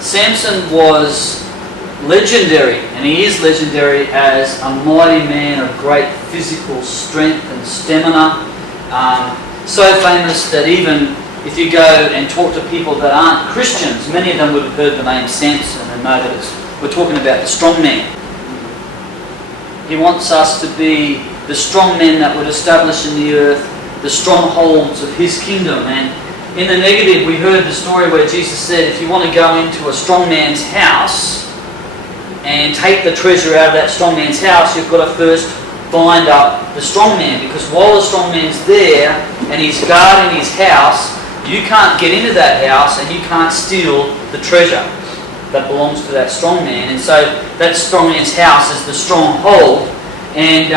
Sampson was legendary, and he is legendary as a mighty man of great physical strength and stamina. So famous that even if you go and talk to people that aren't Christians, many of them would have heard the name Sampson and know that we're talking about the strong man. He wants us to be the strong men that would establish in the earth the strongholds of his kingdom. And in the negative, we heard the story where Jesus said, if you want to go into a strong man's house and take the treasure out of that strong man's house, you've got to first bind up the strong man, because while the strong man's there and he's guarding his house, you can't get into that house and you can't steal the treasure that belongs to that strong man. And so that strong man's house is the stronghold. And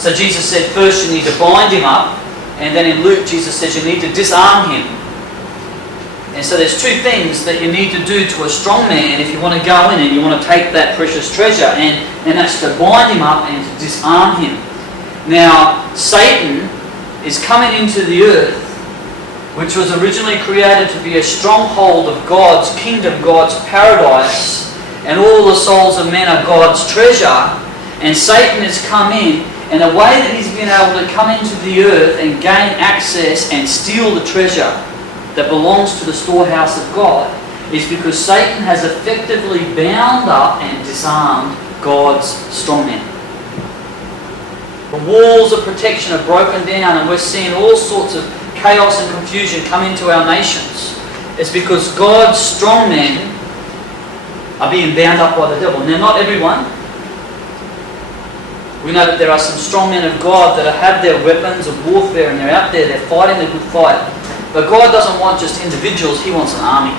so Jesus said first you need to bind him up, and then in Luke Jesus says you need to disarm him. And so there's two things that you need to do to a strong man if you want to go in and you want to take that precious treasure, and that's to bind him up and to disarm him. Now, Satan is coming into the earth, which was originally created to be a stronghold of God's kingdom, God's paradise, and all the souls of men are God's treasure. And Satan has come in, and the way that he's been able to come into the earth and gain access and steal the treasure that belongs to the storehouse of God is because Satan has effectively bound up and disarmed God's strong men. The walls of protection are broken down, and we're seeing all sorts of chaos and confusion come into our nations. It's because God's strong men are being bound up by the devil. Now, not everyone. We know that there are some strong men of God that have their weapons of warfare, and they're out there, they're fighting the good fight. But God doesn't want just individuals, He wants an army.